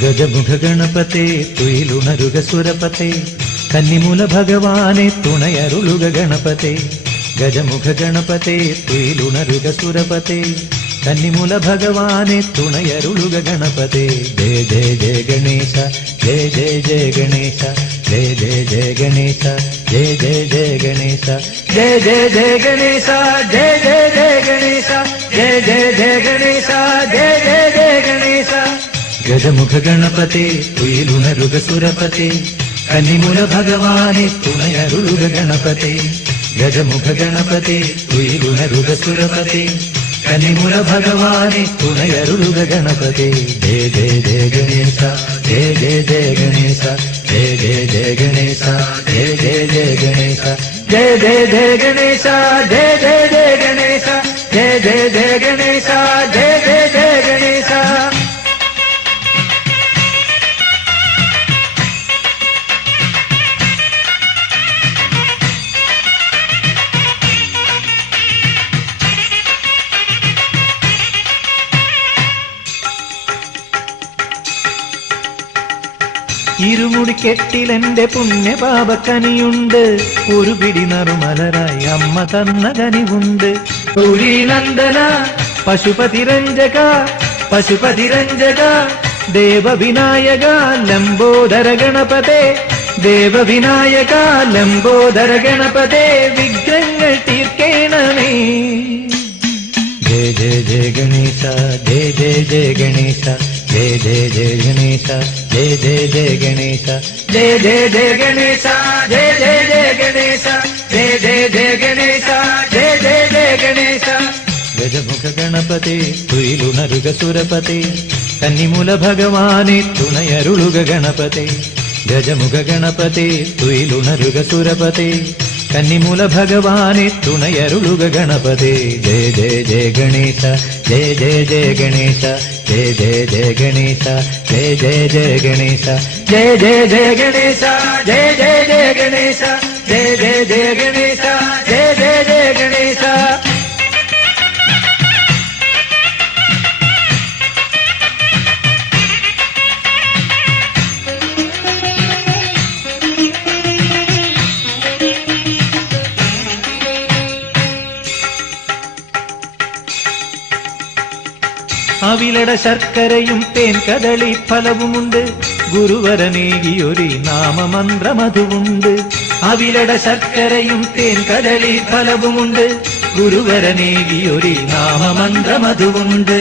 ഗജമുഖ ഗണപതേ തുയിലുണരുക സുരപതേ കന്നിമൂല ഭഗവാനെ തുണയരുളുക ഗണപതേ ഗജമുഖ ഗണപതേ തുയിലുണരുക സുരപതേ കന്നിമൂല ഭഗവാനെ തുണയരുളുക ഗണപതേ ജയ ജയ ജയ ഗണേശ ജയ ജയ ജയ ഗണേശ ജയ ജയ ജയ ഗണേശ ജയ ജയ ജയ ഗണേശ ജയ ജയ ജയ ഗണേശ ജയ ജയ ജയ ഗണേശ ജയ ജയ ജയ ഗണേശ ജയ ജയ ജയ ഗണേശ ഗജമുഖ ഗണപതേ തുയിലുണരുക സുരപതേ കന്നിമൂല ഭഗവാനെ തുണയരുളുക ഗണപതേ ഗജമുഖ ഗണപതേ തുയിലുണരുക സുരപതേ കന്നിമൂല ഭഗവാനെ തുണയരുളുക ഗണപതേ ജയ ജയ ജയ ഗണേശ ജയ ജയ ജയ ഗണേശ ജയ ജയ ജയ ഗണേശ ജയ ജയ ജയ ഗണേശ ജയ ജയ ജയ ഗണേശ ജയ ജയ ജയ ഗണേശ ജയ ജയ ജയ ഗണേശ ജയ ജയ ജയ ഗണേശ. ഇരുമുടിക്കെട്ടിലെന്റെ പുണ്യപാപക്കനിയുണ്ട് ഒരു പിടി നറുമലരായി അമ്മ തന്ന കനിവുണ്ട്. നന്ദന പശുപതിരഞ്ജക പശുപതിരഞ്ജക ദേവവിനായക ലംബോദര ഗണപതേ ദേവവിനായക ലംബോദര ഗണപതേ വിഘ്നങ്ങൾ തീർക്കേണമേ. ജയ ജയ ജയ ഗണേശ ജയ ജയ ജയ ഗണേശ ജയ ജയ ജയ ഗണേശ ജയ ജയ ജയ ഗണേശ ജയ ജയ ജയ ഗണേശ ജയ ജയ ജയ ഗണേശ ജയ ജയ ജയ ഗണേശ ജയ ജയ ജയ ഗണേശ. ഗജമുഖ ഗണപതേ തുയിലുണരുക സുരപതേ കന്നിമൂല ഭഗവാനെ തുണയരുളുക ഗണപതേ ഗജമുഖ ഗണപതേ തുയിലുണരുക സുരപതേ കന്നിമൂല ഭഗവാനെ തുണയരുളുക ഗണപതേ ജയ ജയ ജയ ഗണേശ ജയ ജയ ജയ ഗണേശ ജയ ജയ ജയ ഗണേശ ജയ ജയ ജയ ഗണേശ ജയ ജയ ജയ ഗണേശ ജയ ജയ ജയ ഗണേശ ജയ ജയ ജയ ഗണേശ ജയ ജയ ജയ ഗണേശ. അവിലട ശർക്കരയും തേൻ കദളി ഫലവുമുണ്ട് ഗുരുവരനേകിയൊരു നാമമന്ത്രമതുവുണ്ട്. അവിലട ശർക്കരയും തേൻ കദളി ഫലവുമുണ്ട് ഗുരുവരനേകിയൊരു നാമമന്ത്രമതുവുണ്ട്.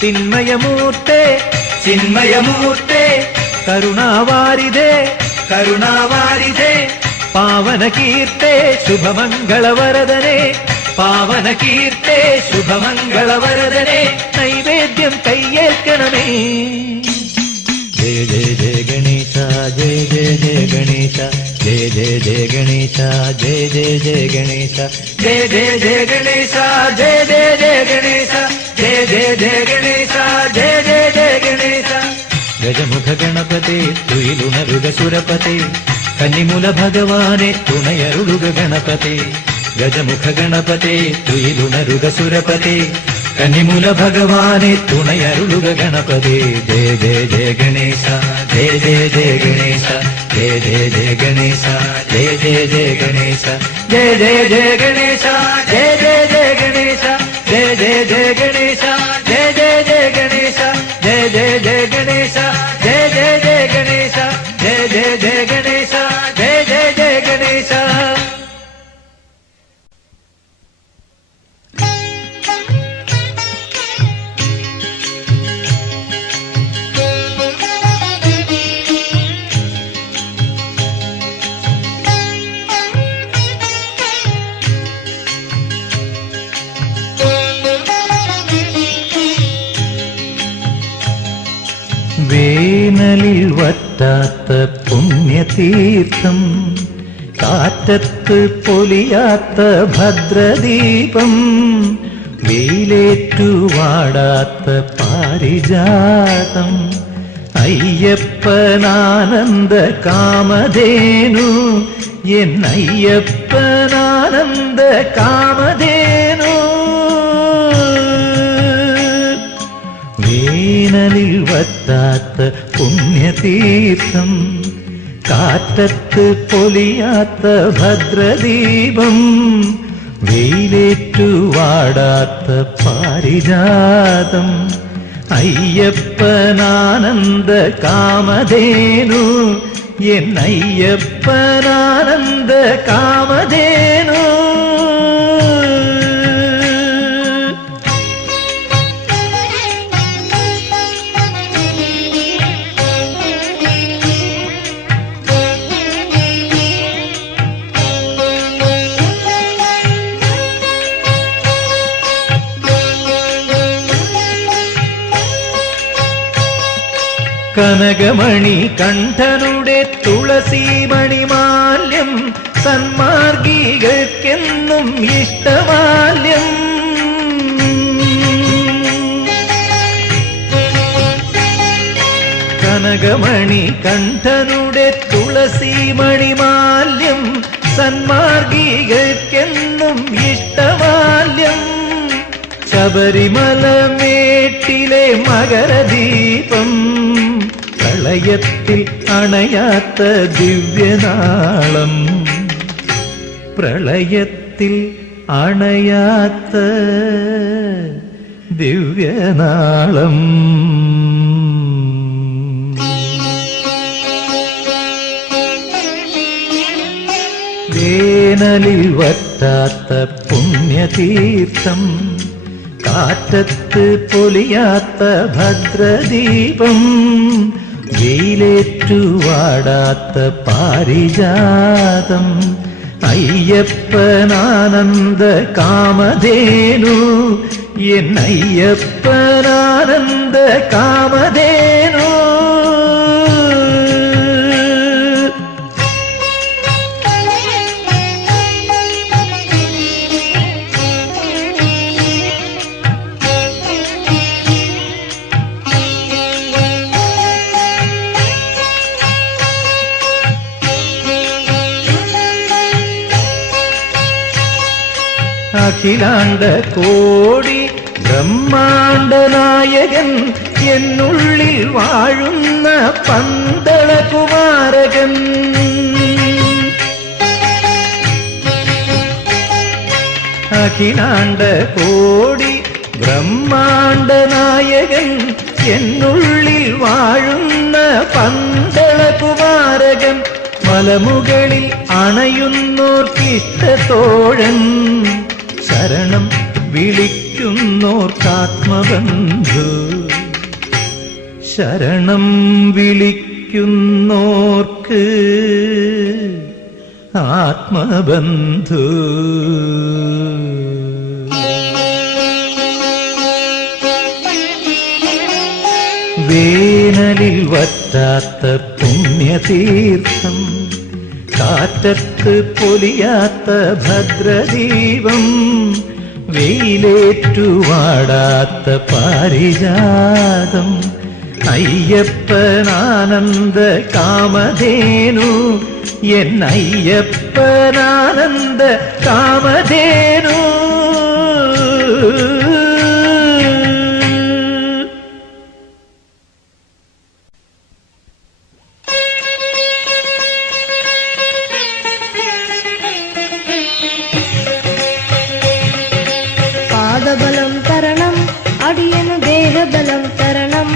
ചിന്മയമൂർത്തേ ചിന്മയമൂർത്തേ കരുണാവാരിതേ കരുണാവാരിതേ പാവന കീർത്തേ ശുഭമംഗളവരദനേ പാവന കീർത്തേ ശുഭമംഗളവരദനേ നൈവേദ്യം കയ്യേൽക്കണമേ. ജയ ജയ ജയ ഗണേശ ജയ ജയ ജയ ഗണേശ ജയ ജയ ജയ ഗണേശ ജയ ജയ ജയ ഗണേശ ജയ ജയ ജയ ഗണേശ ജയ ജയ ജയ ഗണേശ ജയ ജയ ജയ ഗണേശ ജയ ജയ ജയ ഗണേശ. ഗജമുഖ ഗണപതേ തുയിലുണരുക സുരപതേ കന്നിമൂല ഭഗവാനെ തുണയരുളുക ഗണപതേ ഗജമുഖ ഗണപതേ തുയിലുണരുക സുരപതേ കന്നിമൂല ഭഗവാനെ തുണയരുളുക ഗണപതേ ജയ ജയ ജയ ഗണേശ ജയ ജയ ജയ ഗണേശ ജയ ജയ ജയ ഗണേശ ജയ ജയ ജയ ഗണേശ ജയ ജയ ജയ ഗണേശ ജയ ജയ ജയ ഗണേശ ജയ ജയ ജയ ഗണേശ ജയ ജയ ജയ ഗണേശ ജയ ജയ ജയ ഗണേശ ജയ ജയ ജയ ഗണേശ ജയ ജയ ജയ ഗണേശ ജയ ജയ ജയ ഗണേശ. വേനലിൽ വറ്റാത്ത പുണ്യതീർത്ഥം കാറ്റത്ത് പൊലിയാത്ത ഭദ്രദീപം വെയിലേറ്റുവാടാത്ത പാരിജാതം അയ്യപ്പനാനന്ദ കാമധേനു എന്നയ്യപ്പനാനന്ദ കാമധേനു. വേനലിൽ വറ്റാത്ത പുണ്യതീർത്ഥം, കാറ്റത്ത് പൊലിയാത്ത ഭദ്രദീപം, വെയിലേറ്റു വാടാത്ത പാരിജാതം, അയ്യപ്പനാനന്ദ കാമധേനു, എന്നയ്യപ്പനാനന്ദ കാമധേനു. കനകമണി കണ്ഠനുടെ തുളസീമണിമാല്യം, സന്മാർഗികൾക്കെന്നും ഇഷ്ടമാല്യം. കനകമണി കണ്ഠനുടെ തുളസീമണിമാല്യം, സന്മാർഗികൾക്കെന്നും ഇഷ്ടമാല്യം. ശബരിമല മേട്ടിലെ മകരദീപം, പ്രളയത്തിൽ അണയാത്ത ദിവ്യനാളം, പ്രളയത്തിൽ അണയാത്ത ദിവ്യനാളം. വേനലിൽ വറ്റാത്ത പുണ്യതീർത്ഥം, കാറ്റത്ത് പൊലിയാത്ത ഭദ്രദീപം, വെയിലേറ്റു വാടാത്ത പാരിജാതം, അയ്യപ്പനാനന്ദ കാമധേനു, എന്നയ്യപ്പനാനന്ദ കാമധേനു. അഖിലാണ്ട കോടി ബ്രഹ്മാണ്ട നായകൻ, എന്നുള്ളിൽ വാഴുന്ന പന്തളകുമാരകൻ. അഖിലാണ്ട കോടി ബ്രഹ്മാണ്ട നായകൻ, എന്നുള്ളിൽ വാഴുന്ന പന്തളകുമാരകൻ. മലമുകളിൽ അണയുന്നോർക്കിഷ്ടത്തോഴൻ, ശരണം വിളിക്കുന്നോർക്കാത്മബന്ധു, ശരണം വിളിക്കുന്നോർക്ക് ആത്മബന്ധു. വേനലിൽ വറ്റാത്ത പുണ്യതീർത്ഥം, കാറ്റത്ത് പൊലിയാത്ത ഭദ്രദീപം, വെയിലേറ്റു വാടാത്ത പാരിജാതം, അയ്യപ്പനാനന്ദ കാമധേനു, എന്നയ്യപ്പനാനന്ദ കാമധേനു. പാദബലം തരണം, അടിയനു ദേഹബലം തരണം,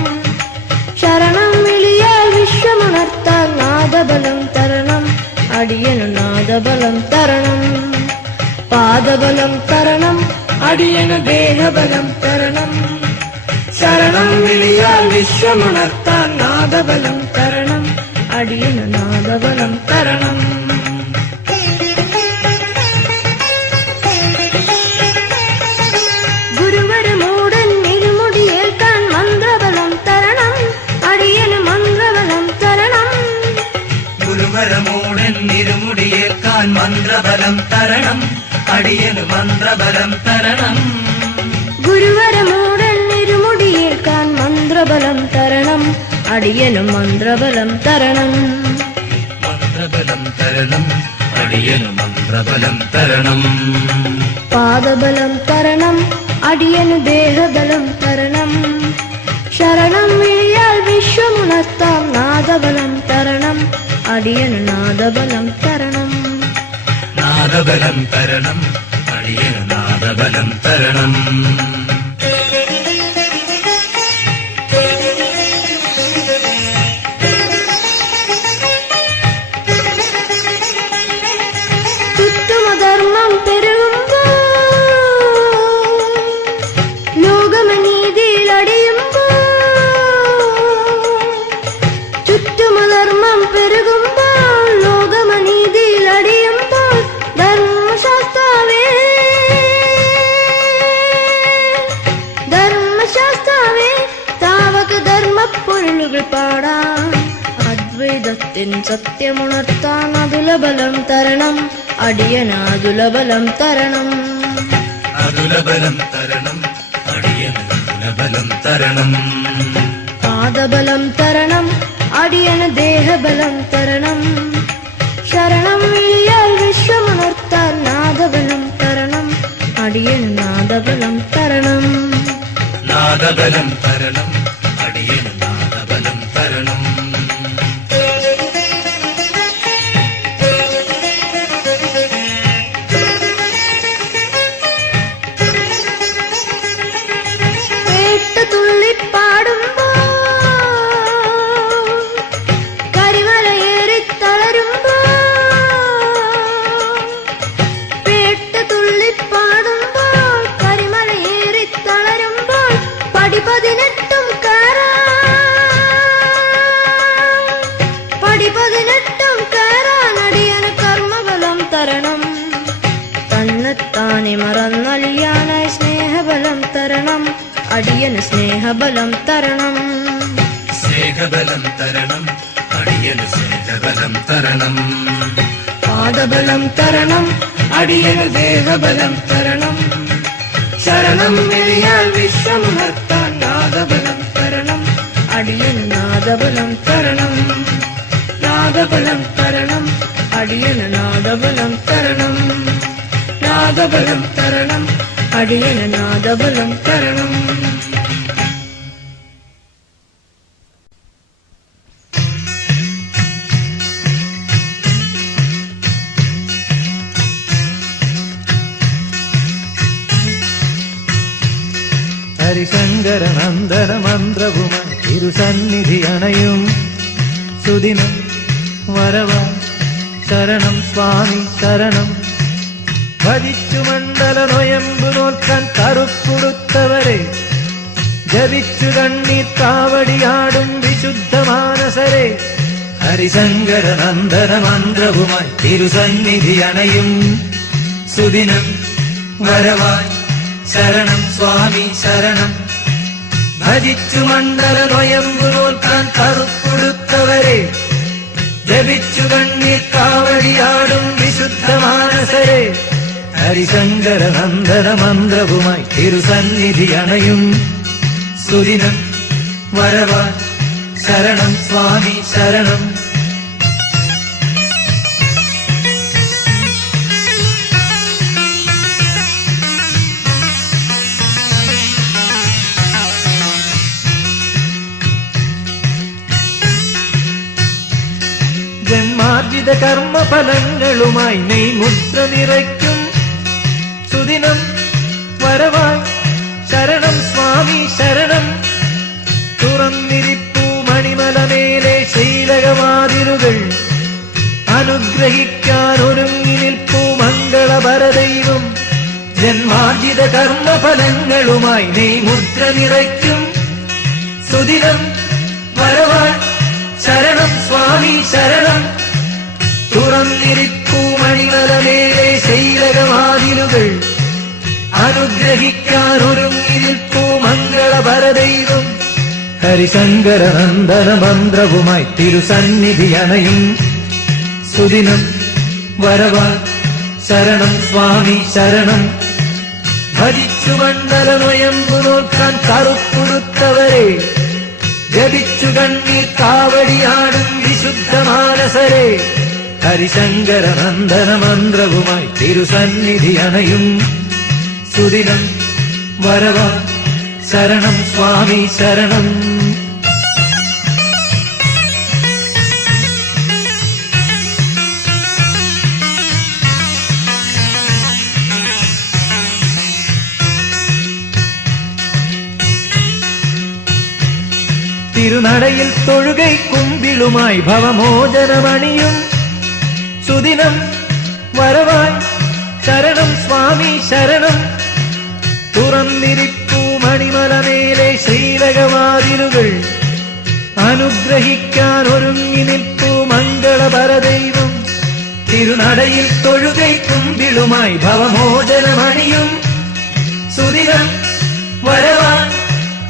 ശരണം വിളിയാൽ വിശ്വമുണർത്താൻ നാദബലം തരണം, അടിയനു നാദബലം തരണം. പാദബലം തരണം, അടിയനു ദേഹബലം തരണം, ശരണം വിളിയാൽ വിശ്വമുണർത്താൻ നാദബലം തരണം, അടിയനു നാദബലം തരണം. ഇരുമുടിയേൽക്കാൻ മന്ത്രബലം തരണം, അടിയനു മന്ത്രബലം തരണം. ഗുരുവരമൂടൻ ഇരുമുടിയേൽക്കാൻ മന്ത്രബലം തരണം, അടിയനു മന്ത്രബലം തരണം. മന്ത്രബലം തരണം, അടിയനു മന്ത്രബലം തരണം. പാദബലം തരണം, അടിയനു ദേഹബലം തരണം, ശരണം വിളിയാൽ വിശ്വമുണർത്താം നാദബലം തരണം അടിയന് നാദബലം തരണം നാദബലം തരണം അടിയന് നാദബലം തരണം ചുറ്റുമധർമ്മം പെരുകുമ്പോ ലോകമനീതിയിൽ അടിയുമ്പോ ചുറ്റുമധർമ്മം പെരുകുമ്പോൾ ലോകമനീതിയിൽ അടിയുമ്പോൾ ധർമ്മശാസ്താവേ ധർമ്മശാസ്താവേ താവക ധർമ്മപ്പൊരുളുകൾ പാടാം അദ്വൈതത്തിൻ സത്യമുണർത്താൻ അതുലബലം തരണം അടിയനാതുലബലം തരണം അതുലബലം തരണം അടിയന് അതുലബലം തരണം പാദബലം തരണം അടിയന് ദേഹബലം തരണം ശരണം വിളിയാൽ വിശ്വമുണർത്താൻ നാദബലം തരണം അടിയന് നാദബലം തരണം നാദബലം തരണം അടിയന് നാദബലം തരണം തുള്ളിപ്പാടുമ്പോ കരിമലയേറി തളരുമ്പോ പേട്ട തുള്ളിപ്പാടുമ്പോൾ കരിമലയേറി തളരുമ്പോൾ പടിപതിനെട്ടും പടിപതിനെട്ടും കയറാൻ അടിയന് കർമ്മബലം തരണം തന്നെത്താനെ മറന്നലിയാനായി സ്നേഹബലം തരണം അടിയന് സ്നേഹബലം തരണം സ്നേഹബലം തരണം അടിയന് സ്നേഹബലം തരണം പാദബലം തരണം അടിയന് ദേഹബലം തരണം ശരണം വിളിയാൽ വിശ്വമുണർത്താൻ നാദബലം തരണം അടിയന് നാദബലം തരണം നാദബലം തരണം അടിയന് നാദബലം തരണം നാദബലം തരണം അടിയന് നാദബലം തരണം ഹരിശങ്കരനന്ദന മന്ത്രവുമായി തിരുസന്നിധി അണയും സുദിനം വരവ ശരണം സ്വാമി ശരണം ഭജിച്ചു മണ്ഡല നൊയമ്പു നോക്കാൻ കറുപ്പുടുത്തവരെ ജപിച്ചു കണ്ണീർ കാവടിയാടും വിശുദ്ധ മാനസരെ ഹരിശങ്കരനന്ദന മന്ത്രവുമായി തിരുസന്നിധി അണയും സുദിനം വരവായി ശരണം സ്വാമി ശരണം ഭജിച്ചു മണ്ഡല നൊയമ്പു നോക്കാൻ കറുപ്പുടുത്തവരെ ജപിച്ചു കണ്ണീർ കാവടിയാടും വിശുദ്ധ മാനസരെ ഹരിശങ്കരനന്ദന മന്ത്രവുമായി തിരുസന്നിധി അണയും സുദിനം വരവാൻ ശരണം സ്വാമി ശരണം ജന്മാർജിത കർമ്മഫലങ്ങളുമായി നെയ്മുദ്ര നിറയ്ക്കും സുദിനം വരവായി ശരണം സ്വാമി ശരണം തുറന്നിരിപ്പൂ മണിമലമേലെ ശീലകവാതിലുകൾ അനുഗ്രഹിക്കാൻ ഒരുങ്ങി നിൽപ്പൂ മംഗളപരദൈവം ജന്മാർജിത കർമ്മഫലങ്ങളുമായി നെയ്മുദ്ര നിറയ്ക്കും സുദിനം വരവായി ശരണം സ്വാമി ശരണം തുറന്നിരിപ്പൂ മണിമലമേലെ ശൈലകവാതിലുകൾ അനുഗ്രഹിക്കാൻ ഒരുങ്ങി നിൽപ്പൂ മംഗളപരദൈവം ഹരിശങ്കരനന്ദന മന്ത്രവുമായി തിരുസന്നിധി അണയും സുദിനം വരവാൻ ശരണം സ്വാമി ശരണം ഭജിച്ചു മണ്ഡല നൊയമ്പു നോക്കാൻ കറുപ്പുടുത്തവരെ ജപിച്ചു കണ്ണീർ കാവടിയാടും വിശുദ്ധ മാനസരെ ഹരിശങ്കരനന്ദന മന്ത്രവുമായി തിരുസന്നിധി അണയും സുദിനം വരവാൻ ശരണം സ്വാമി ശരണം തിരുനടയിൽ തൊഴുകൈ കുമ്പിളുമായി ഭവമോചനമണിയും സുദിനം വരവായി ശരണം സ്വാമി ശരണം. തുറന്നിരിപ്പൂ മണിമലമേലെ ശ്രീലകവാതിലുകൾ, അനുഗ്രഹിക്കാൻ ഒരുങ്ങി നിൽപ്പൂ മംഗളപരദൈവം. തിരുനടയിൽ തൊഴുകൈ കുമ്പിളുമായി ഭവമോചനമണിയും സുദിനം വരവാൻ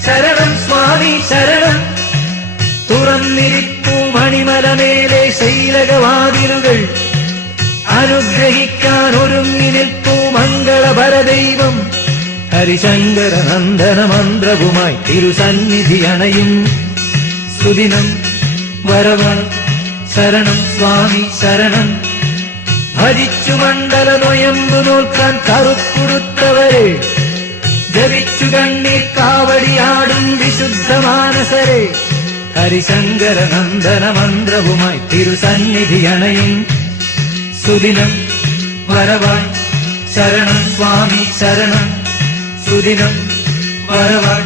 ശരണം സ്വാമി ശരണം. തുറന്നിരിപ്പൂ മണിമലമേലെ ശ്രീലകവാതിലുകൾ, അനുഗ്രഹിക്കാൻ ഒരുങ്ങി നിൽപ്പൂ മംഗളപരദൈവം. ഹരിശങ്കര നന്ദന മന്ത്രവുമായി തിരുസന്നിധി അണയും സുദിനം വരവാൻ ശരണം സ്വാമി ശരണം. ഭജിച്ചു മണ്ഡല നൊയമ്പു നോക്കാൻ കറുക്കുടുത്തവരെ, ജപിച്ചു കണ്ണീർ കാവടിയാടും വിശുദ്ധ മാനസരെ. ഹരിശങ്കര നന്ദന മന്ത്രവുമായി തിരുസന്നിധി അണയും സുദിനം വരവാൻ ശരണം സ്വാമി ശരണം. സുദിനം വരവാൻ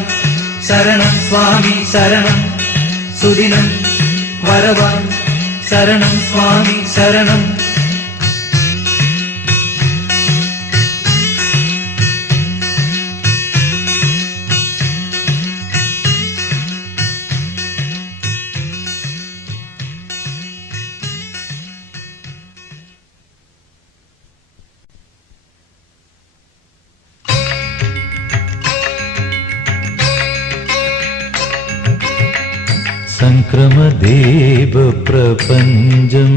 ശരണം സ്വാമി ശരണം. സുദിനം വരവാൻ ശരണം സ്വാമി ശരണം. സംക്രമദേവ പ്രപഞ്ചം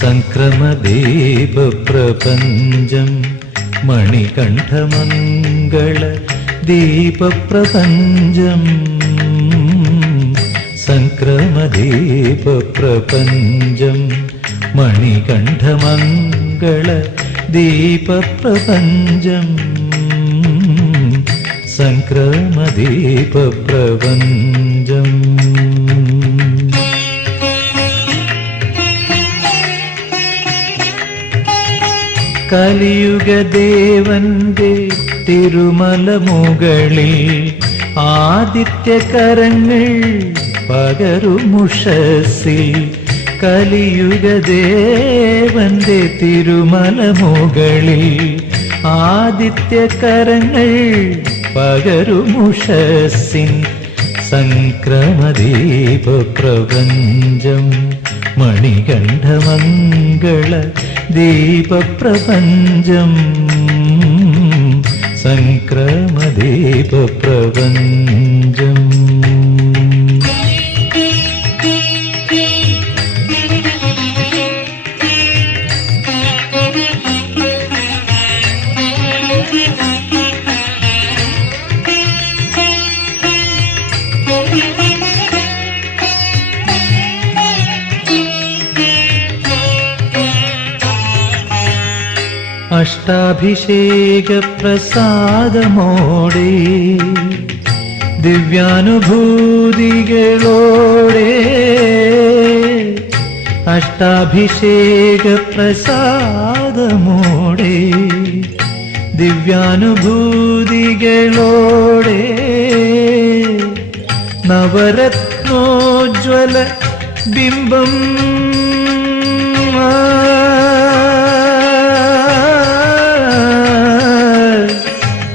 സംക്രമദേവ പ്രപഞ്ചം മണികണ്ഠമംഗള ദീപപ്രപഞ്ചം. സംക്രമദേവ പ്രപഞ്ചം മണികണ്ഠമംഗള ദീപപ്രപഞ്ചം. സംക്രമദീപപ്രപഞ്ചം. കലിയുഗദേവന്റെ തിരുമല മുകളിൽ ആദിത്യകരങ്ങൾ പകരുമുഷസ്സിൽ. കലിയുഗദേവന്റെ തിരുമല മുകളിൽ ആദിത്യകരങ്ങൾ പകരുമുഷസ്സിൻ. സംക്രമദീപപ്രപഞ്ചം മണികണ്ഠമംഗള ദീപപ്രപഞ്ചം. സംക്രമദീപപ്രപഞ്ചം. അഷ്ടാഭിഷേക പ്രസാദമോടെ ദിവ്യാനുഭൂതികളോടെ. അഷ്ടാഭിഷേക പ്രസാദമോടെ ദിവ്യാനുഭൂതികളോടെ. നവരത്നോജ്വല ബിംബം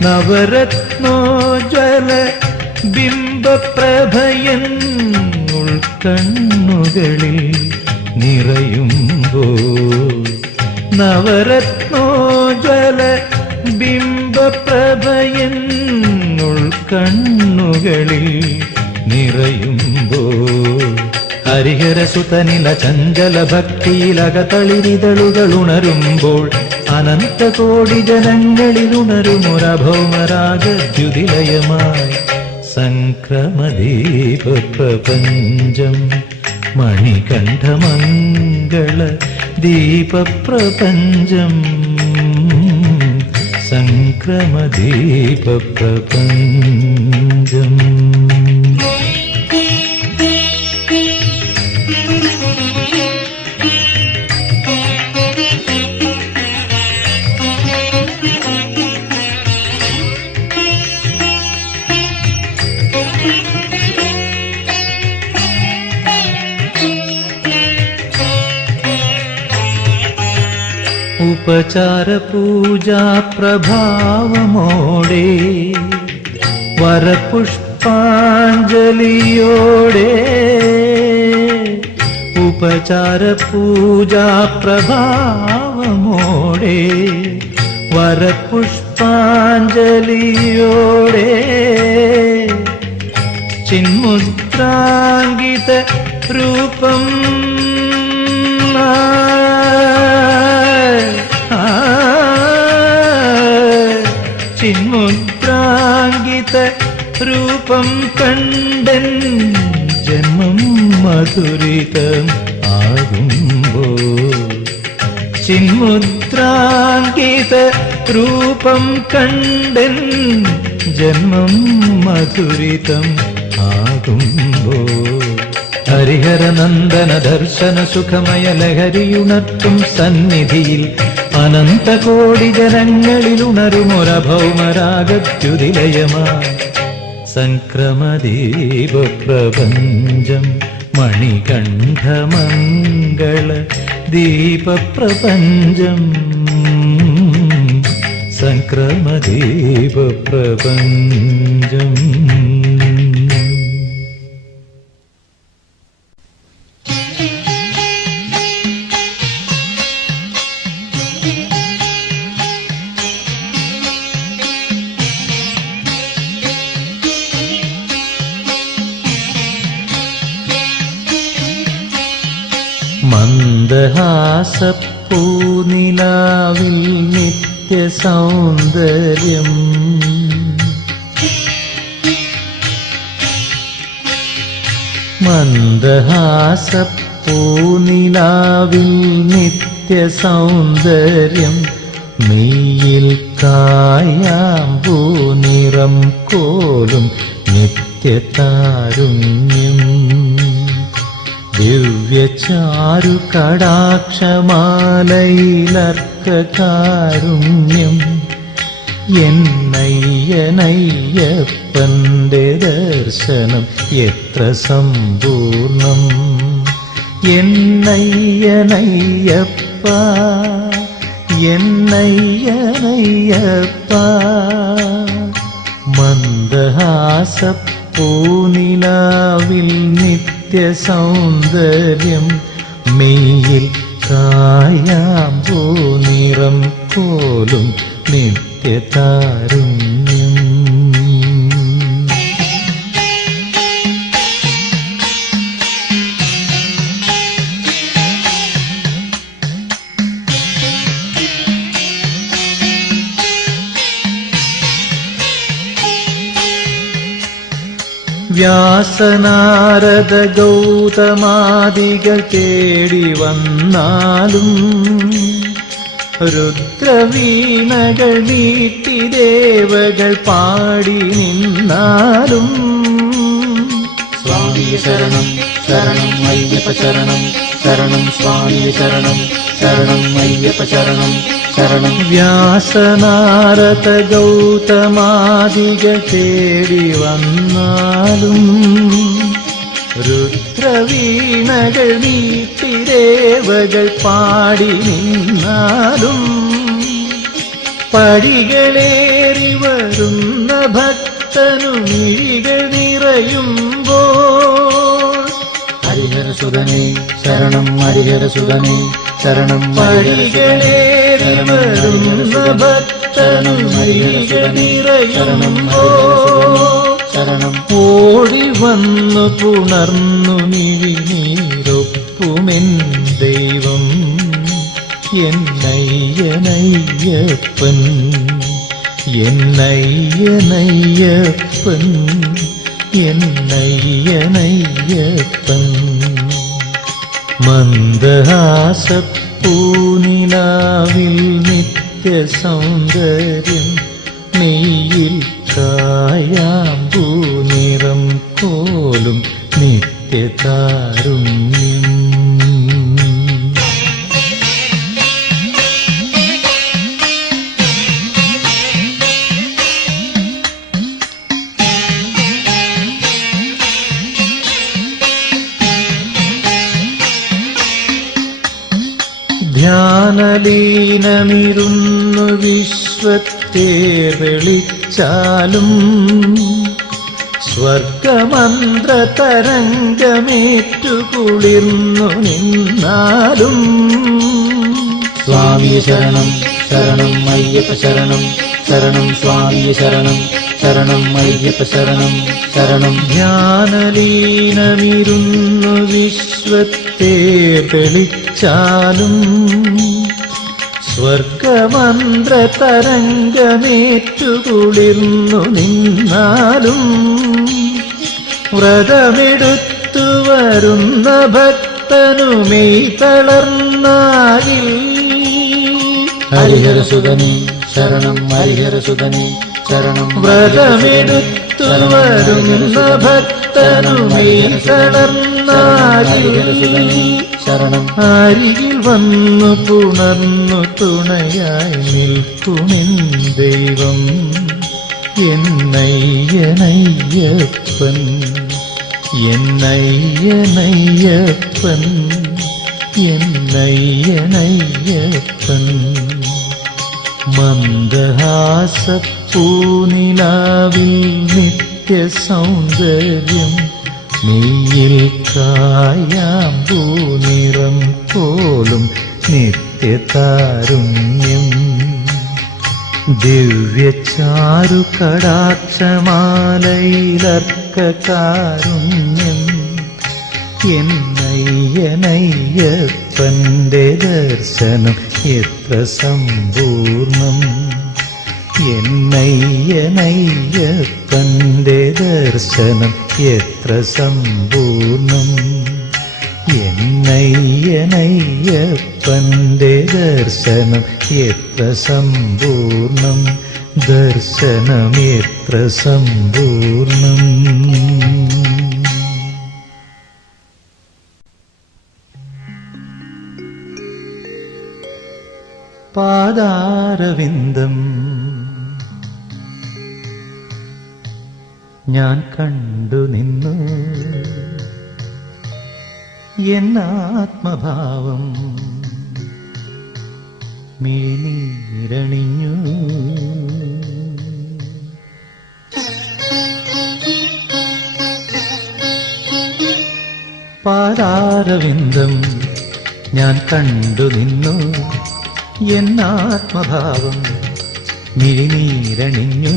നവരത്നോജ്വല ബിംബപ്രഭയൻ ഉൾക്കണ്ണുകളിൽ നിറയുമ്പോൾ. നവരത്നോജ്വല ബിംബപ്രഭയൻ ഉൾക്കണ്ണുകളിൽ നിറയുമ്പോൾ. ഹരിഹരസുതനില ചഞ്ചല ഭക്തിയിലകതളിരിതളുകൾ ഉണരുമ്പോൾ. അനന്തകോടി ജനങ്ങളിലുണരുമൊരഭൗമരാഗദ്യുതിലയമായി. സംക്രമദീപപ്രപഞ്ചം മണികണ്ഠമംഗള ദീപപ്രപഞ്ചം. സംക്രമദീപപ്രപഞ്ചം. ഉപചാര പൂജാ പ്രഭാവമോടെ വരപുഷ്പാഞ്ജലിയോടെ ഉപചാര പൂജാ പ്രഭാവമോടെ വരപുഷ്പാഞ്ജലിയോടെ ചിന്മുദ്രാങ്കിത രൂപം ചിന്മുദ്രാങ്കിത രൂപം കണ്ടൻ ജന്മം മധുരിതം ആകുമ്പോൾ ചിന്മുദ്രാങ്കിത രൂപം കണ്ടൻ ജന്മം മധുരിതം ആകുമ്പോൾ ഹരിഹരനന്ദന ദർശന സുഖമയ ലഹരിയുണർത്തും സന്നിധിയിൽ അനന്തകോടി ജനങ്ങളിലുണരുമൊരഭൗമരാഗദ്യുതിലയമായി സംക്രമദീപ പ്രപഞ്ചം മണികണ്ഠമംഗള ദീപപ്രപഞ്ചം സംക്രമദീപ പ്രപഞ്ചം. മന്ദഹാസപ്പൂനിലാവിൽ നിത്യസൗന്ദര്യം മന്ദഹാസപ്പൂനിലാവിൽ നിത്യസൗന്ദര്യം മെയ്യിൽ കായാമ്പൂ നിറം കോലും നിത്യതാരുണ്യം ദിവ്യചാരു കടാക്ഷമാലയിലർക്കകാരുണ്യം എന്നയ്യനയ്യപ്പന്റെ ദർശനം എത്ര സമ്പൂർണം എന്നയ്യനയ്യപ്പ എന്നയ്യനയ്യപ്പ മന്ദഹാസപ്പൂനിലാവിൽ നിത്യസൗന്ദര്യം മെയ്യിൽ കായാമ്പൂ നിറം കോലും നിത്യതാരുണ്യം. വ്യാസനാരദ ഗൗതമാദികൾ തേടി വന്നാലും രുദ്രവീണകൾ നീട്ടി ദേവകൾ പാടി നിന്നാലും സ്വാമി ശരണം ശരണം അയ്യപ്പ ശരണം ശരണം സ്വാമി ശരണം ശരണം അയ്യപ്പ ശരണം ശരണം. വ്യാസനാരദ ഗൗതമാദികൾ തേടി വന്നാലും രുദ്രവീണകൾ നീട്ടി ദേവകൾ പാടി നിന്നാലും പടികളേറി വരുന്ന ഭക്തനു മിഴികൾ നിറയുമ്പോൾ ഹരിഹരസുതനേ ശരണം ഹരിഹരസുതനേ ശരണം പടികളേറി വരുന്ന ഭക്തനു മിഴികൾ നിറയുമ്പോൾ ശരണം ഓടി വന്നു പുണർന്നു മിഴിനീരൊപ്പുമെൻ ദൈവം എന്നയ്യനയ്യപ്പൻ എന്നയ്യനയ്യപ്പൻ എന്നയ്യനയ്യപ്പൻ. മന്ദഹാസപ്പൂനിലാവിൽ നിത്യസൗന്ദര്യം മെയ്യിൽ കായാമ്പൂ നിറം കോലും നിത്യതാരുണ്യം. ധ്യാന ധ്യാനലീനമിരുന്നു വിശ്വത്തെ വെളിച്ചാലും സ്വർഗമന്ത്ര തരംഗമേറ്റുകുളിർന്നു നിന്നാലും സ്വാമിയെ ശരണം ശരണം അയ്യപ്പ ശരണം ശരണം സ്വാമിയെ ശരണം ശരണം അയ്യപ്പ ശരണം ശരണം. ധ്യാനലീനമിരുന്നു വിശ്വത്തെ വെളിച്ചാലും സ്വർഗമന്ത്ര തരംഗമേറ്റുകുളിർന്നു നിന്നാലും വ്രതമെടുത്തു വരുന്ന ഭക്തനുമെയ് തളർന്നാകിൽ ഹരിഹരസുതനേ ശരണം ഹരിഹരസുതനേ ശരണം. വ്രതമെടുത്തു വരുന്ന ഭക്തനുമെയ് തളർന്നാകിൽ ശരണം. അരികിൽ വന്നു പുണർന്നു തുണയായി നിൽക്കുമെൻ ദൈവം എന്നയ്യനയ്യപ്പൻ എന്നയ്യനയ്യപ്പൻ എന്നയ്യനയ്യപ്പൻ. മന്ദഹാസപ്പൂനിലാവിൽ നിത്യസൗന്ദര്യം നെയ്യിൽ കായാമ്പൂ നിറം പോലും നിത്യതാരുണ്യം ദിവ്യചാരു കടാക്ഷമാലയിലർക്കകാരുണ്യം എന്നയ്യനയ്യപ്പന്റെ ദർശനം എത്ര സമ്പൂർണം എന്നയ്യനയ്യപ്പന്റെ ദർശനം എത്ര സമ്പൂർണം എന്നയ്യനയ്യപ്പന്റെ ദർശനം എത്ര സമ്പൂർണം ദർശനം എത്ര സമ്പൂർണം. പാദാരവിന്ദം ഞാൻ കണ്ടു നിന്നു എന്നാത്മഭാവം മിഴിനീരണിഞ്ഞു പാദാരവിന്ദം ഞാൻ കണ്ടു നിന്നു എന്നാത്മഭാവം മിഴിനീരണിഞ്ഞു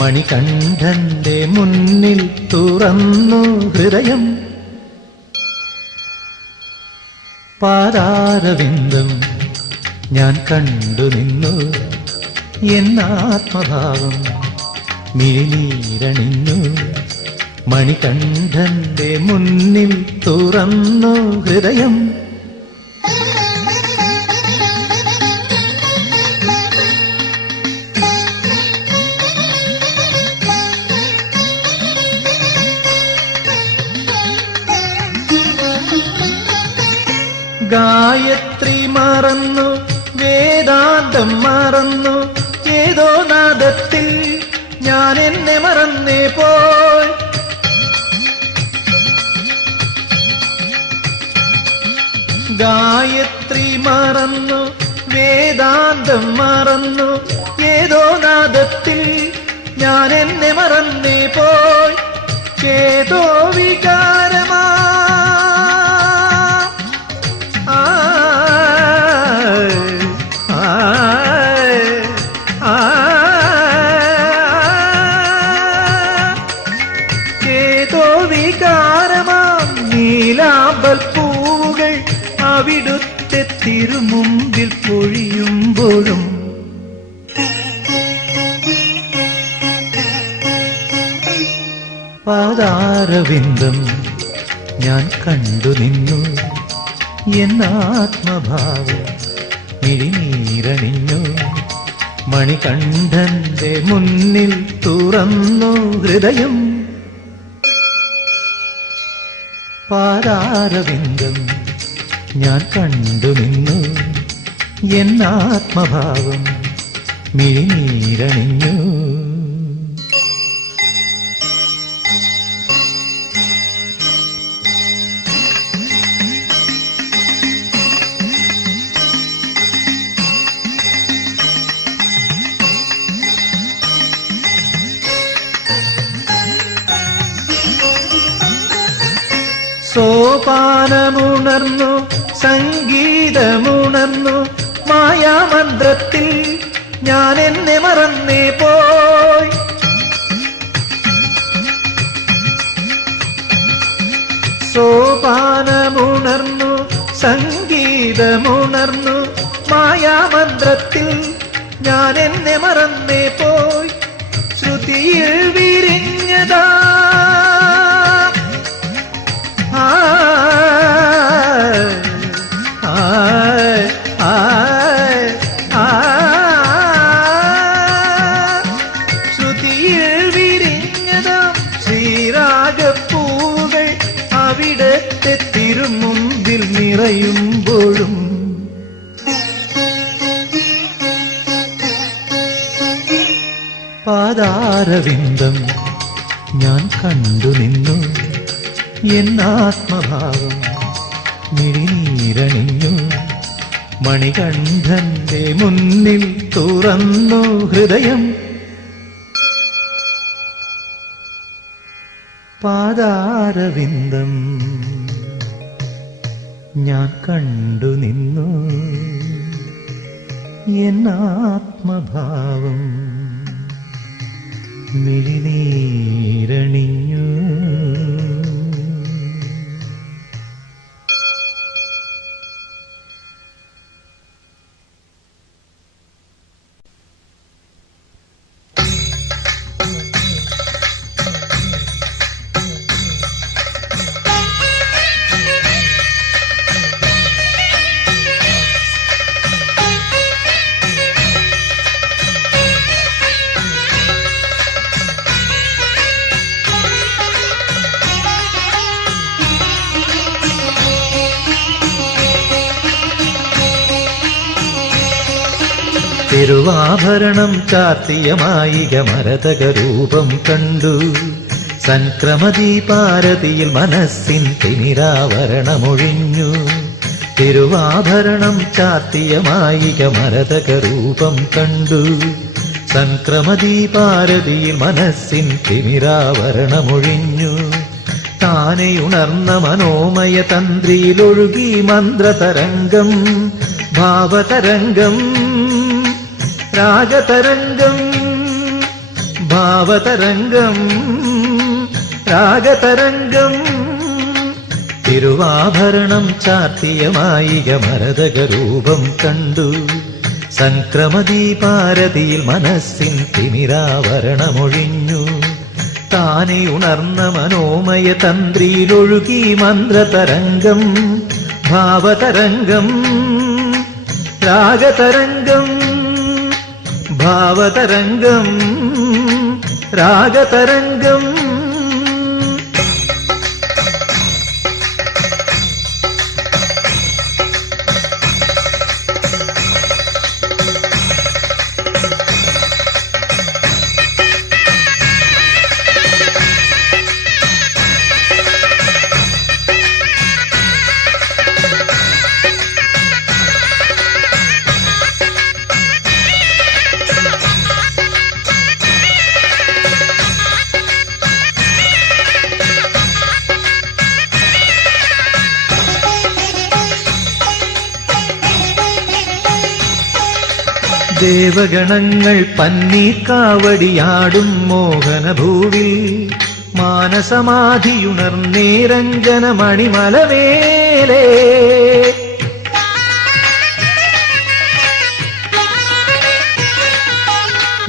മണികണ്ഠന്റെ മുന്നിൽ തുറന്നു ഹൃദയം പാദാരവിന്ദം ഞാൻ കണ്ടു നിന്നു എന്നാത്മഭാവം മിഴിനീരണിഞ്ഞു മണികണ്ഠന്റെ മുന്നിൽ തുറന്നു ഹൃദയം ഗായത്രി മറന്നു വേദാന്തം മറന്നു ഏതോ നാദത്തിൽ ഞാൻ എന്നെ മറന്നേ പോയി ഗായത്രി മറന്നു വേദാന്തം മറന്നു ഏതോ നാദത്തിൽ ഞാൻ എന്നെ മറന്നേ പോയി ഏതോ വികാരമാ നീലാമ്പൽപ്പൂവുകൾ അവിടുത്തെ തിരുമുമ്പിൽ പൊഴിയുമ്പോഴും പാദാരവിന്ദം ഞാൻ കണ്ടു നിന്നു എന്നാത്മഭാവം മിഴിനീരണിഞ്ഞു മണികണ്ഠന്റെ മുന്നിൽ തുറന്നു ഹൃദയം പാദാരവിന്ദം ഞാൻ കണ്ടു നിന്നു എന്നാത്മഭാവം മിഴിനീരണിഞ്ഞു സോപാനമുണർന്നു സംഗീതമുണർന്നു മായാമന്ത്രത്തിൽ ഞാൻ എന്നെ മറന്നേ പോയി. സോപാനമുണർന്നു സംഗീതമുണർന്നു മായാമന്ത്രത്തിൽ ഞാൻ എന്നെ മറന്നേ പോയി. ശ്രുതിയിൽ വിരിഞ്ഞതാ ശ്രുതിയിൽ വിരിഞ്ഞതാ ശ്രീരാഗപ്പൂകൾ അവിടത്തെ തിരുമുമ്പിൽ നിറയുമ്പോഴും പാദാരവിന്ദം ഞാൻ കണ്ടു നിന്നു. എന്നാത്മഭാവം മിഴിനീരണിഞ്ഞു. മണികണ്ഠന്റെ മുന്നിൽ തുറന്നു ഹൃദയം. പാദാരവിന്ദം ഞാൻ കണ്ടു നിന്നു. എന്നാത്മഭാവം മിഴിനീരണിഞ്ഞു. തിരുവാഭരണം ചാർത്തിയ മായിക മരതകരൂപം കണ്ടു. സംക്രമദീപാരതിയിൽ മനസ്സിൻ തിമിരാവരണമൊഴിഞ്ഞു. തിരുവാഭരണം ചാർത്തിയ മായിക മരതകരൂപം കണ്ടു. സംക്രമദീപാരതിയിൽ മനസ്സിൻ തിമിരാവരണമൊഴിഞ്ഞു. താനെയുണർന്ന മനോമയ തന്ത്രിയിലൊഴുകി മന്ത്രതരംഗം ഭാവതരംഗം രാഗതരംഗം ഭാവതരംഗം രാഗതരംഗം. തിരുവാഭരണം ചാർത്തിയ മായിക മരതകരൂപം കണ്ടു. സംക്രമദീപാരതിയിൽ മനസ്സിൻ തിമിരാവരണമൊഴിഞ്ഞു. താനെ ഉണർന്ന മനോമയ തന്ത്രിയിലൊഴുകി മന്ത്രതരംഗം ഭാവതരംഗം രാഗതരംഗം ഭാവതരംഗം രാഗതരംഗം. ദേവഗണങ്ങൾ പന്നീർക്കാവടിയാടും മോഹനഭൂവിൽ മാനസമാധിയുണർന്നേരഞ്ജന മണിമലമേലേ.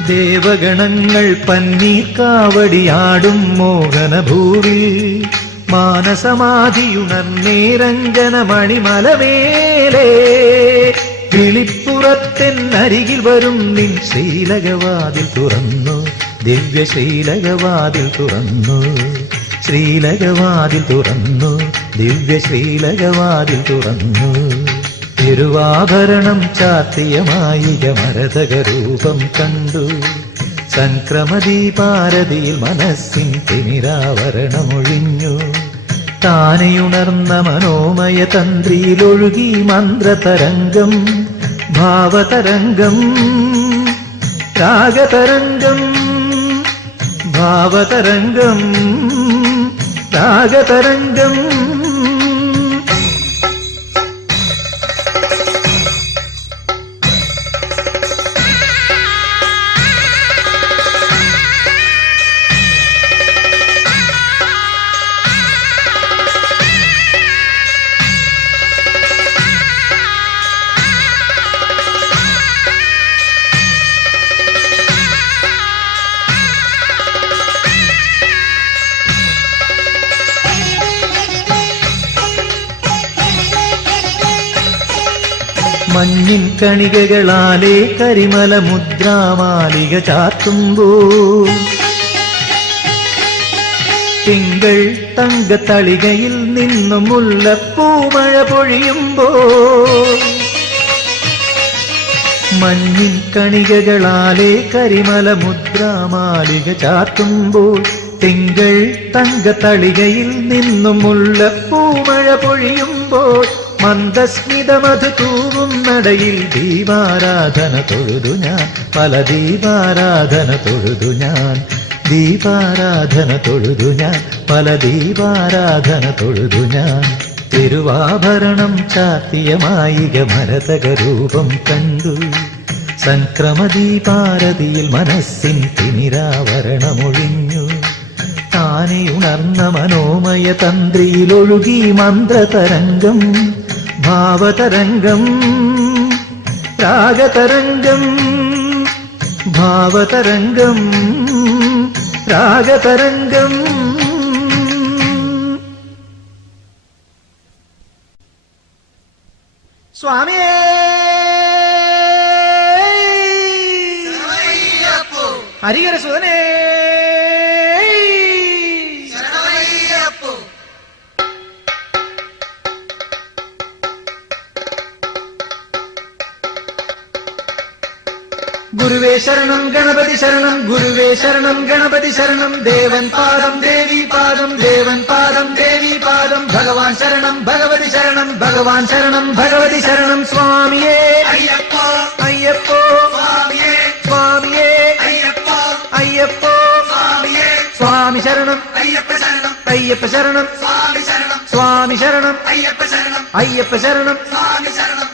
ദേവഗണങ്ങൾ പന്നീർക്കാവടിയാടും മോഹനഭൂവിൽ മാനസമാധിയുണർന്നേരഞ്ജന മണിമലമേലേ. കിളിപ്പുറത്തെന്നരികിൽ വരും നിൻ ശ്രീലകവാതിൽ തുറന്നു. ദിവ്യശ്രീലകവാതിൽ തുറന്നു. ശ്രീലകവാതിൽ തുറന്നു. ദിവ്യശ്രീലകവാതിൽ തുറന്നു. തിരുവാഭരണം ചാർത്തിയ മായിക മരതകരൂപം കണ്ടു. സംക്രമദീപാരതിയിൽ മനസ്സിൻ തിമിരാവരണമൊഴിഞ്ഞു. താനെയുണർന്ന മനോമയ തന്ത്രിയിലൊഴുകി മന്ത്രതരംഗം ഭാവതരംഗം രാഗതരംഗം ഭാവതരംഗം രാഗതരംഗം. മഞ്ഞിൻ കണികകളാലേ കരിമല മുദ്രാമാലിക ചാർത്തുമ്പോൾ തിങ്കൾ തങ്കത്തളികയിൽ നിന്നും മുല്ലപ്പൂമഴ പൊഴിയുമ്പോൾ മഞ്ഞിൻ കണികകളാലേ കരിമല മുദ്രാമാലിക ചാർത്തുമ്പോൾ തിങ്കൾ തങ്കത്തളികയിൽ നിന്നും മുല്ലപ്പൂമഴ പൊഴിയുമ്പോൾ മന്ദസ്മിതമധു തൂവും നടയിൽ ദീപാരാധന തൊഴുതു ഞാൻ പല ദീപാരാധന തൊഴുതു ഞാൻ ദീപാരാധന തൊഴുതു ഞാൻ പല ദീപാരാധന തൊഴുതു ഞാൻ തിരുവാഭരണം ചാത്തിയ മായിക മരതക രൂപം കണ്ടു സംക്രമദീപാരതിയിൽ മനസ്സിൻ തിമിരാവരണമൊഴിഞ്ഞു താനെ ഉണർന്ന മനോമയ തന്ത്രിയിലൊഴുകി മന്ത്രതരംഗം ഭാവതരംഗം രാഗതരംഗം ഭാവതരംഗം രാഗതരംഗം. സ്വാമിയേ ഹരിഹര സുധനേ ഗുരുവേ ശരണം ഗണപതി ശരണം ഗുരുവേ ശരണം ഗണപതി ശരണം ദേവൻ പാദം ദേവി പാദം ദേവൻ പാദം ദേവി പാദം ഭഗവാൻ ശരണം ഭഗവതി ശരണം ഭഗവാൻ ശരണം ഭഗവതി ശരണം. സ്വാമിയേ അയ്യപ്പോ അയ്യപ്പോ സ്വാമിയേ സ്വാമിയേ അയ്യപ്പോ അയ്യപ്പോ സ്വാമിയേ സ്വാമി ശരണം അയ്യപ്പ ശരണം അയ്യപ്പ ശരണം സ്വാമി ശരണം സ്വാമി ശരണം അയ്യപ്പ ശരണം അയ്യപ്പ ശരണം സ്വാമി ശരണം.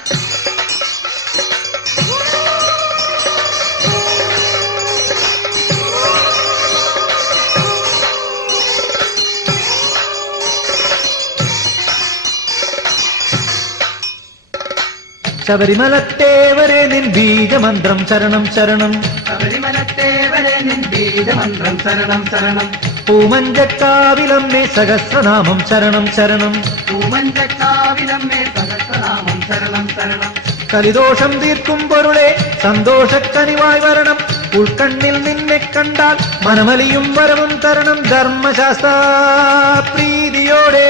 ശബരിമലത്തേവരെ നിൻ ബീജമന്ത്രം ശരണം ശരണം ശബരിമലത്തേവരെ നിൻ ബീജമന്ത്രം ശരണം ശരണം പൂമഞ്ചക്കാവിലമ്മേ സഹസ്രനാമം ശരണം ശരണം പൂമഞ്ചക്കാവിലമ്മേ സഹസ്രനാമം ശരണം ശരണം. കലിദോഷം തീർക്കും പൊരുളെ സന്തോഷക്കനിവായി വരണം ഉൾക്കണ്ണിൽ നിന്നെ കണ്ടാൽ മനമലിയും വരവും തരണം ധർമ്മശാസ്ത്ര പ്രീതിയോടെ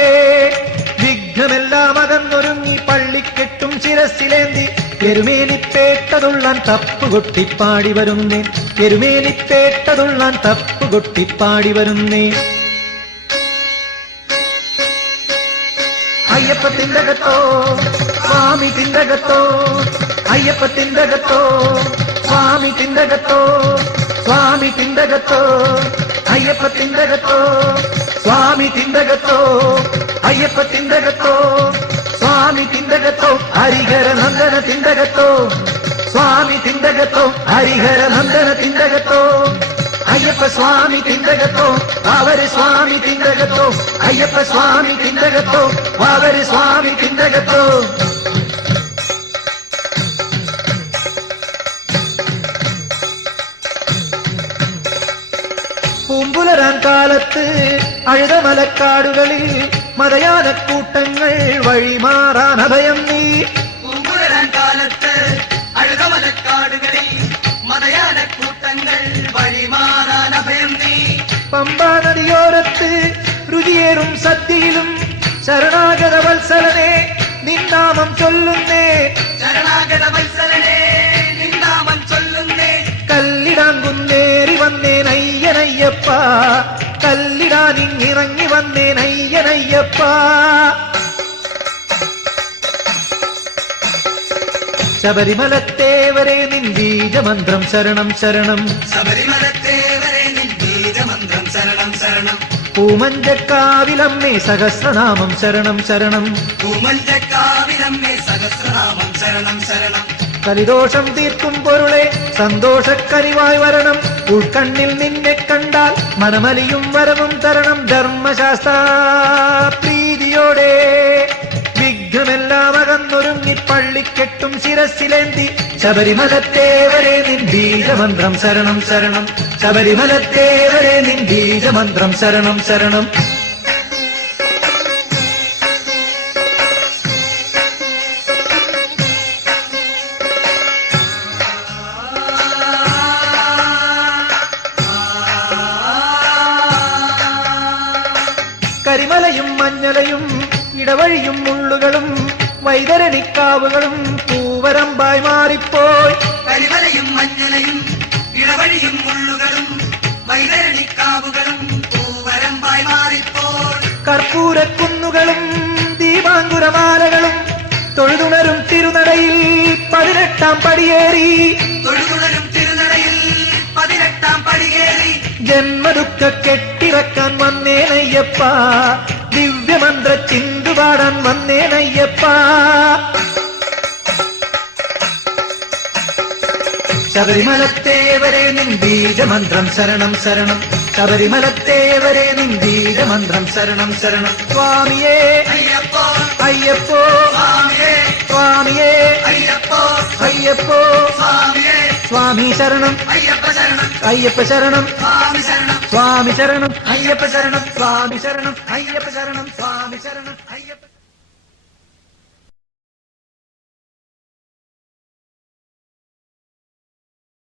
വിഘ്നമെല്ലാം അകന്നൊരുങ്ങി പള്ളിക്കെട്ടും ശിരസിലേന്തി എരുമേലിപ്പേട്ടതുള്ളാൻ തപ്പുകൊട്ടിപ്പാടി വരുന്നേ എരുമേലിപ്പേട്ടതുള്ളാൻ തപ്പുകൊട്ടിപ്പാടി വരുന്നേ. അയ്യപ്പ തിണ്ടകത്തോ സ്വാമി തിണ്ടകത്തോ അയ്യപ്പ തിണ്ടകത്തോ സ്വാമി തിണ്ടകത്തോ സ്വാമി തിണ്ടകത്തോ അയ്യപ്പ തിണ്ടകത്തോ സ്വാമി തിണ്ടകത്തോ അയ്യപ്പ തിണ്ടകത്തോ സ്വാമി തിണ്ടകത്തോ ഹരിഹര നന്ദന തിണ്ടകത്തോ സ്വാമി തിണ്ടകത്തോ ഹരിഹര നന്ദന തിണ്ടകത്തോ അയ്യപ്പ സ്വാമി തിണ്ടകത്തോ വാവര് സ്വാമി തിണ്ടകത്തോ അയ്യപ്പ സ്വാമി തിണ്ടകത്തോ വാവര് സ്വാമി തിണ്ടകത്തോ. പൂമ്പുലരാൻ കാലത്ത് അഴുതമലക്കാടുകളിൽ മതയാനക്കൂട്ടങ്ങൾ വഴിമാറാൻ അഭയം നീ പൂമ്പുലരാൻ കാലത്ത് അഴുതമലക്കാടുകളിൽ മതയാനക്കൂട്ടങ്ങൾ വഴിമാറാൻ അഭയം നീ പമ്പാ നദിയോരത്ത് രുചിയേറും സദ്യയിലും ശരണാഗത വത്സലനെ നിന്നാമം ചൊല്ലുന്നേ ശരണാഗത വത്സലനെ നിന്നാമം ചൊല്ലുന്നേ. കല്ലിടാൻ കുന്നേറി വന്നേൻ അയ്യനയ്യപ്പ കല്ലിടാൻ ഇങ്ങിറങ്ങി വന്നേൻ അയ്യനയ്യപ്പ. ശബരിമലത്തേവരെ നിൻ ബീജമന്ത്രം ശരണം ശരണം ശബരിമലത്തേവരെ നിൻ ബീജമന്ത്രം ശരണം ശരണം പൂമഞ്ചക്കാവിലമ്മേ സഹസ്രനാമം ശരണം ശരണം പൂമഞ്ചക്കാവിലമ്മേ സഹസ്രനാമം ശരണം ശരണം. കലിദോഷം തീർക്കും പൊരുളെ സന്തോഷക്കനിവായി വരണം ഉൾക്കണ്ണിൽ നിന്നെ കണ്ടാൽ മനമലിയും വരവും തരണം ധർമ്മശാസ്ത്ര പ്രീതിയോടെ വിഘ്നമെല്ലാം അകന്നൊരുങ്ങി പള്ളിക്കെട്ടും ശിരസിലേന്തി ശബരിമലത്തേവരെ നിൻ ബീജമന്ത്രം ശരണം ശരണം ശബരിമലത്തേവരെ നിൻ ബീജമന്ത്രം ശരണം ശരണം. കരിമലയും മഞ്ഞലയും ഇടവഴിയും മുള്ളുകളും വൈതരണിക്കാവുകളും പൂവരമ്പായി മാറിപ്പോയി. കരിമലയും മഞ്ഞലയും ഇടവഴിയും മുള്ളുകളും വൈതരണിക്കാവുകളും പൂവരമ്പായി മാറിപ്പോൾ. കർപ്പൂരക്കുന്നുകളും ദീപാങ്കുരമാലകളും തൊഴുതുണരും തിരുനടയിൽ 18 പടിയേറി. തൊഴുതുണരും തിരുനടയിൽ 18 പടികേറി. ജന്മദുഃഖ കെട്ടിറക്കാൻ വന്നേനയ്യപ്പ, ദിവ്യമന്ത്ര ചിന്തുപാടാൻ വന്നേനയ്യപ്പ. ശബരിമലത്തേവരെ നിൻ ബീജമന്ത്രം ശരണം ശരണം. ശബരിമലത്തേവരെ നിൻ ബീജമന്ത്രം ശരണം ശരണം. സ്വാമിയേ അയ്യപ്പോ അയ്യപ്പോ സ്വാമിയേ, സ്വാമിയേ അയ്യപ്പോ അയ്യപ്പോ സ്വാമിയേ, സ്വാമി ശരണം അയ്യപ്പ ശരണം, അയ്യപ്പ ശരണം സ്വാമി ശരണം, സ്വാമി ശരണം അയ്യപ്പ ശരണം സ്വാമി ശരണം അയ്യപ്പ ശരണം സ്വാമി ശരണം അയ്യപ്പ